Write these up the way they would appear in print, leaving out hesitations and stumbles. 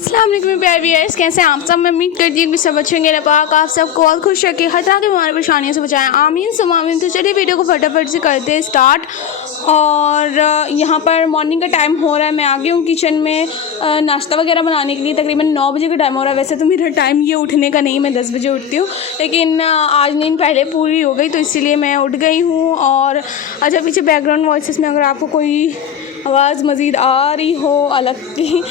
अस्सलाम वालेकुम प्यारे व्यूअर्स, कैसे हैं आप सब। मैं उम्मीद करती हूँ कि सब अच्छे होंगे। पाक आप सबको और खुश रखे, हर तरह की बीमारी परेशानियों से बचाएं, आमीन सुम आमीन। तो चलिए वीडियो को फटाफट से करते हैं स्टार्ट। और यहाँ पर मॉर्निंग का टाइम हो रहा है, मैं आ गई हूँ किचन में नाश्ता वगैरह बनाने के लिए। तकरीबन 9 बजे का टाइम हो रहा है। वैसे तो मेरा टाइम ये उठने का नहीं, मैं 10 बजे उठती हूँ, लेकिन आज नींद पहले पूरी हो गई तो इसीलिए मैं उठ गई हूँ। और अच्छा, पीछे बैकग्राउंड वॉइस में अगर आपको कोई आवाज़ मज़ीद आ रही हो अलग की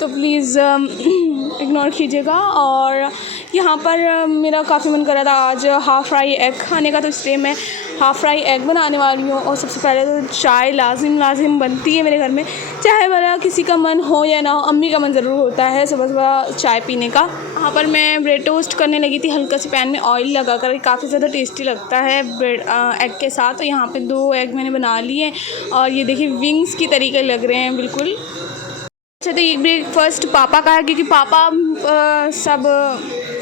तो प्लीज़ इग्नोर कीजिएगा। और यहाँ पर मेरा काफ़ी मन कर रहा था आज हाफ़ फ्राई एग खाने का, तो इसलिए मैं हाफ़ फ्राई एग बनाने वाली हूँ। और सबसे पहले तो चाय लाजिम बनती है मेरे घर में, चाहे वाला किसी का मन हो या ना हो, अम्मी का मन ज़रूर होता है सुबह सुबह चाय पीने का। यहाँ पर मैं ब्रेड टोस्ट करने लगी थी, हल्का सी पैन में ऑयल लगा कर, काफ़ी ज़्यादा टेस्टी लगता है ब्रेड एग के साथ। तो यहाँ पे 2 एग मैंने बना लिए और ये देखिए विंग्स की तरीके लग रहे हैं बिल्कुल। अच्छा, तो ये ब्रेकफास्ट पापा का है, क्योंकि पापा सब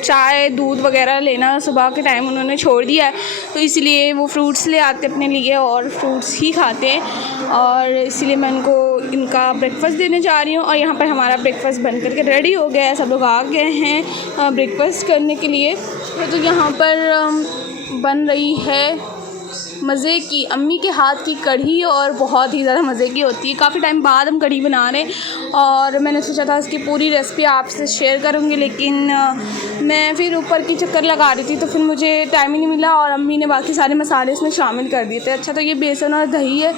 चाय दूध वगैरह लेना सुबह के टाइम उन्होंने छोड़ दिया है, तो इसलिए वो फ्रूट्स ले आते अपने लिए और फ्रूट्स ही खाते हैं। और इसीलिए मैं उनको इनका ब्रेकफास्ट देने जा रही हूँ। और यहाँ पर हमारा ब्रेकफास्ट बन करके रेडी हो गया है, सब लोग आ गए हैं ब्रेकफास्ट करने के लिए। तो यहाँ पर बन रही है मज़े की अम्मी के हाथ की कढ़ी, और बहुत ही ज़्यादा मज़े की होती है। काफ़ी टाइम बाद हम कढ़ी बना रहे हैं और मैंने सोचा था इसकी पूरी रेसिपी आपसे शेयर करूँगी, लेकिन मैं फिर ऊपर की चक्कर लगा रही थी तो फिर मुझे टाइम ही नहीं मिला। और अम्मी ने बाकी सारे मसाले इसमें शामिल कर दिए थे। अच्छा, तो ये बेसन और दही है,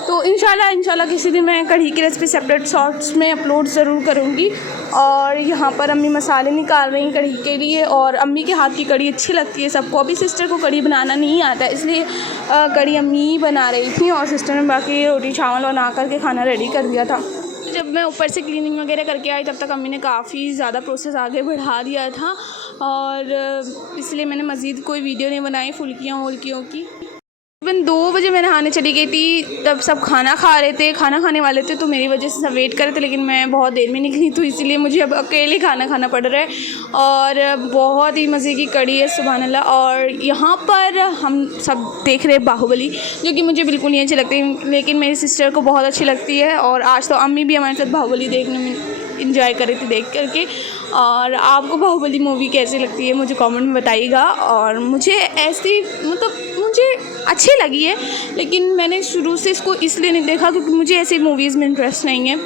तो इंशाल्लाह किसी दिन मैं कढ़ी की रेसिपी सेपरेट शॉर्ट्स में अपलोड ज़रूर करूँगी। और यहाँ पर अम्मी मसाले निकाल रही हैं कढ़ी के लिए, और अम्मी के हाथ की कढ़ी अच्छी लगती है सबको। अभी सिस्टर को कढ़ी बनाना नहीं आता, इसलिए कढ़ी अम्मी ही बना रही थी और सिस्टर ने बाकी रोटी चावल बना करके खाना रेडी कर दिया था। जब मैं ऊपर से क्लीनिंग वगैरह करके आई तब तक अम्मी ने काफ़ी ज़्यादा प्रोसेस आगे बढ़ा दिया था, और इसलिए मैंने मज़ीद कोई वीडियो नहीं बनाई फुल्कियों वुल्कियों की। तकरीबन 2 बजे मैं नहाने चली गई थी, तब सब खाना खा रहे थे, खाना खाने वाले थे, तो मेरी वजह से सब वेट कर रहे थे, लेकिन मैं बहुत देर में निकली तो इसीलिए मुझे अब अकेले खाना खाना पड़ रहा है। और बहुत ही मज़े की कड़ी है, सुभान अल्लाह। और यहाँ पर हम सब देख रहे हैं बाहुबली, जो कि मुझे बिल्कुल नहीं अच्छी लगती, लेकिन मेरी सिस्टर को बहुत अच्छी लगती है। और आज तो अम्मी भी हमारे साथ बाहुबली देखने में इंजॉय कर रही थी देख करके। और आपको बाहुबली मूवी कैसी लगती है मुझे कमेंट में बताइएगा। और मुझे ऐसी मुझे अच्छी लगी है, लेकिन मैंने शुरू से इसको इसलिए नहीं देखा क्योंकि मुझे ऐसी मूवीज़ में इंटरेस्ट नहीं है।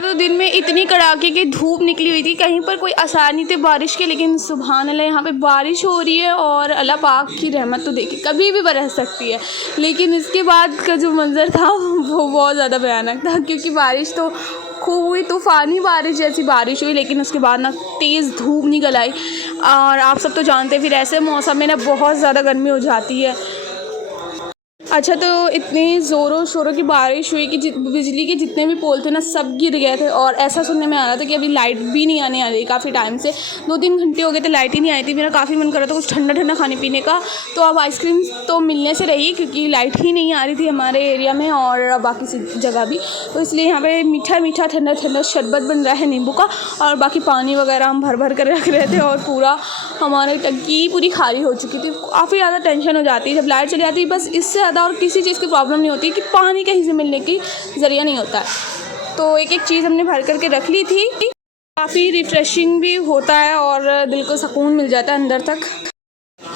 तो दिन में इतनी कड़ाके की धूप निकली हुई थी, कहीं पर कोई आसार नहीं थे बारिश के, लेकिन सुभान अल्लाह यहाँ पे बारिश हो रही है। और अल्लाह पाक की रहमत तो देखिए कभी भी बरस सकती है, लेकिन इसके बाद का जो मंज़र था वो बहुत ज़्यादा भयानक था, क्योंकि बारिश तो खूब हुई, तूफ़ानी बारिश जैसी बारिश हुई, लेकिन उसके बाद ना तेज़ धूप निकल आई। और आप सब तो जानते हैं फिर ऐसे मौसम में ना बहुत ज़्यादा गर्मी हो जाती है। अच्छा, तो इतनी ज़ोरों शोरों की बारिश हुई कि बिजली के जितने भी पोल थे ना सब गिर गए थे। और ऐसा सुनने में आ रहा था कि अभी लाइट भी नहीं आने वाली काफ़ी टाइम से, 2-3 घंटे हो गए थे लाइट ही नहीं आई थी। मेरा काफ़ी मन कर रहा था कुछ ठंडा ठंडा खाने पीने का, तो अब आइसक्रीम तो मिलने से रही क्योंकि लाइट ही नहीं आ रही थी हमारे एरिया में और बाकी सी जगह भी। तो इसलिए यहाँ पर मीठा ठंडा ठंडा शरबत बन रहा है नींबू का, और बाकी पानी वगैरह हम भर कर रख रहे थे। और पूरा हमारी टंकी पूरी खाली हो चुकी थी। काफ़ी ज़्यादा टेंशन हो जाती है जब लाइट चली जाती है, बस इससे ज़्यादा और किसी चीज़ की प्रॉब्लम नहीं होती कि पानी कहीं से मिलने की ज़रिया नहीं होता है। तो एक एक चीज़ हमने भर करके रख ली थी। काफ़ी रिफ़्रेशिंग भी होता है और दिल को सुकून मिल जाता है अंदर तक।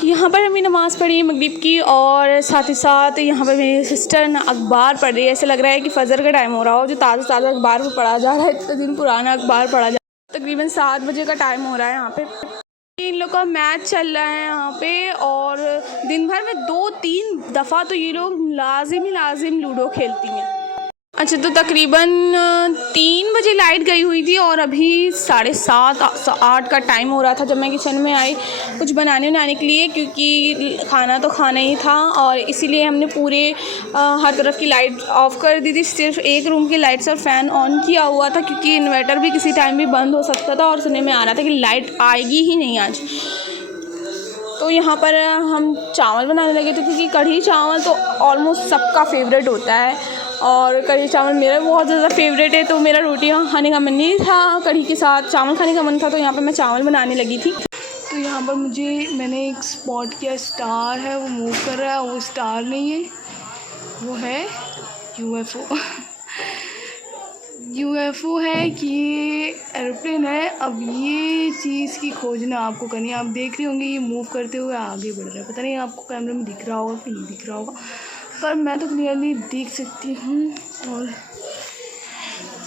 यहाँ पर हमने नमाज़ पढ़ी मगरिब की, और साथ ही साथ यहाँ पर मेरी सिस्टर ना अखबार पढ़ रही है। ऐसे लग रहा है कि फ़जर का टाइम हो रहा हो, जो ताज़ा अखबार पर पढ़ा जा रहा है, इतने दिन पुराना अखबार पढ़ा जा रहा है। तकरीबन 7 बजे का टाइम हो रहा है। यहाँ पे इन लोग का मैच चल रहा है यहाँ पे, और दिन भर में 2-3 दफ़ा तो ये लोग लाजिम लूडो खेलती हैं। अच्छा, तो तकरीबन 3 बजे लाइट गई हुई थी और अभी 7:30-8 का टाइम हो रहा था जब मैं किचन में आई कुछ बनाने के लिए, क्योंकि खाना तो खाना ही था। और इसीलिए हमने पूरे हर तरफ की लाइट ऑफ़ कर दी थी, सिर्फ एक रूम की लाइट्स और फ़ैन ऑन किया हुआ था, क्योंकि इन्वर्टर भी किसी टाइम भी बंद हो सकता था। और सुनने में आ रहा था कि लाइट आएगी ही नहीं आज। तो यहाँ पर हम चावल बनाने लगे थे, क्योंकि कढ़ी चावल तो ऑलमोस्ट सबका फेवरेट होता है, और कढ़ी चावल मेरा बहुत ज़्यादा फेवरेट है। तो मेरा रोटी खाने का मन नहीं था, कढ़ी के साथ चावल खाने का मन था, तो यहाँ पर मैं चावल बनाने लगी थी। तो यहाँ पर मैंने एक स्पॉट किया, स्टार है वो मूव कर रहा है, वो स्टार नहीं है, वो है UFO। यूएफओ है कि एरोप्लेन है। अब ये चीज़ की खोज ना आपको करनी है। आप देख रहे होंगे ये मूव करते हुए आगे बढ़ रहा है। पता नहीं आपको कैमरे में दिख रहा होगा कि नहीं दिख रहा होगा, पर मैं तो क्लियरली देख सकती हूँ। और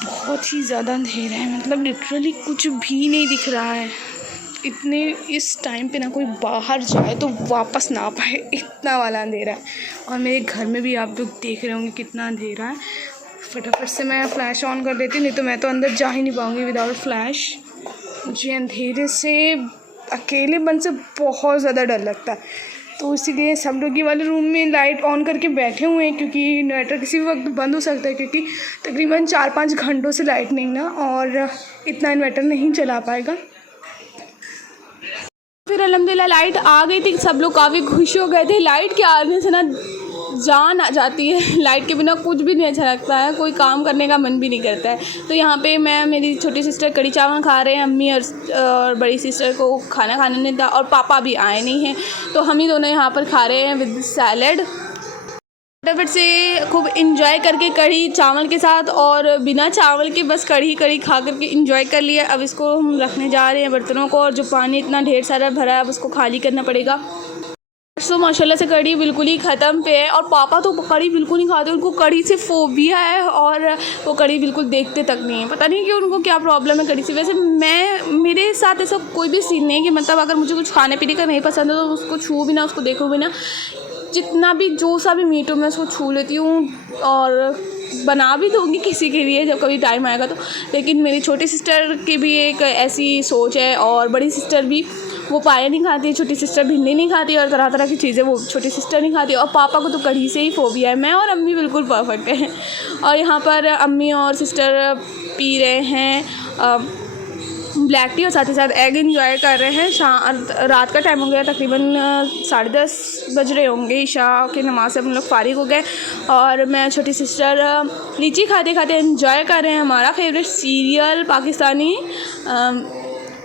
बहुत ही ज़्यादा अंधेरा है, मतलब लिटरली कुछ भी नहीं दिख रहा है। इतने इस टाइम पे ना कोई बाहर जाए तो वापस ना पाए, इतना वाला अंधेरा है। और मेरे घर में भी आप लोग देख रहे होंगे कितना अंधेरा है। फटाफट से मैं फ़्लैश ऑन कर देती, नहीं तो मैं तो अंदर जा ही नहीं पाऊँगी विदाउट फ्लैश। मुझे अंधेरे से अकेलेपन से बहुत ज़्यादा डर लगता है, तो इसीलिए सब लोग ये वाले रूम में लाइट ऑन करके बैठे हुए हैं, क्योंकि इन्वर्टर किसी भी वक्त बंद हो सकता है, क्योंकि तकरीबन 4-5 घंटों से लाइट नहीं ना, और इतना इन्वर्टर नहीं चला पाएगा। फिर अल्हम्दुलिल्लाह लाइट आ गई थी, सब लोग काफ़ी खुश हो गए थे। लाइट के आने से ना जान आ जाती है, लाइट के बिना कुछ भी नहीं अच्छा लगता है, कोई काम करने का मन भी नहीं करता है। तो यहाँ पे मैं, मेरी छोटी सिस्टर कड़ी चावल खा रहे हैं, अम्मी और बड़ी सिस्टर को खाना खाने नहीं था, और पापा भी आए नहीं हैं, तो हम ही दोनों यहाँ पर खा रहे हैं विद सैलड। फटाफट से खूब इंजॉय करके कढ़ी चावल के साथ और बिना चावल के बस कढ़ी खा करके इंजॉय कर लिया। अब इसको हम रखने जा रहे हैं बर्तनों को, और जो पानी इतना ढेर सारा भरा है अब उसको खाली करना पड़ेगा। तो माशाल्लाह से कढ़ी बिल्कुल ही ख़त्म पे है, और पापा तो कढ़ी बिल्कुल नहीं खाते, उनको कढ़ी से फ़ोबिया है, और वो कढ़ी बिल्कुल देखते तक नहीं है। पता नहीं कि उनको क्या प्रॉब्लम है कढ़ी से। वैसे मेरे साथ ऐसा कोई भी सीन नहीं है कि मतलब अगर मुझे कुछ खाने पीने का नहीं पसंद है तो उसको छू भी ना, उसको देखो भी ना, जितना भी जो सा भी मीट हो मैं उसको छू लेती हूँ, और बना भी दूँगी किसी के लिए जब कभी टाइम आएगा तो। लेकिन मेरी छोटी सिस्टर की भी एक ऐसी सोच है, और बड़ी सिस्टर भी, वो पाया नहीं खाती, छोटी सिस्टर भिंडी नहीं खाती, और तरह तरह की चीज़ें वो छोटी सिस्टर नहीं खाती, और पापा को तो कढ़ी से ही फ़ोबिया है। मैं और अम्मी बिल्कुल परफेक्ट हैं। और यहाँ पर अम्मी और सिस्टर पी रहे हैं ब्लैक टी, और साथ ही साथ एग इंजॉय कर रहे हैं। रात का टाइम हो गया, तकरीबन 10:30 बज रहे होंगे, ईशा की नमाज़ से हम लोग फ़ारिग हो गए, और मैं छोटी सिस्टर लीची खाते खाते इंजॉय कर रहे हैं हमारा फेवरेट सीरियल पाकिस्तानी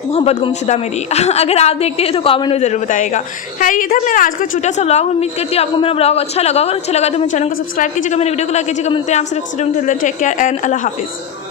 मोहब्बत गुमशुदा मेरी। अगर आप देखते हैं तो कमेंट में ज़रूर बताइएगा। है ये था मेरा आज का छोटा सा व्लॉग। उम्मीद करती हूँ आपको मेरा व्लॉग अच्छा लगा, अगर अच्छा लगा तो मेरे चैनल को सब्सक्राइब कीजिएगा, मेरे वीडियो को लाइक कीजिएगा। मिलते हैं आपसे नेक्स्ट वीडियो में। टेक केयर एंड अल्लाह हाफिज़।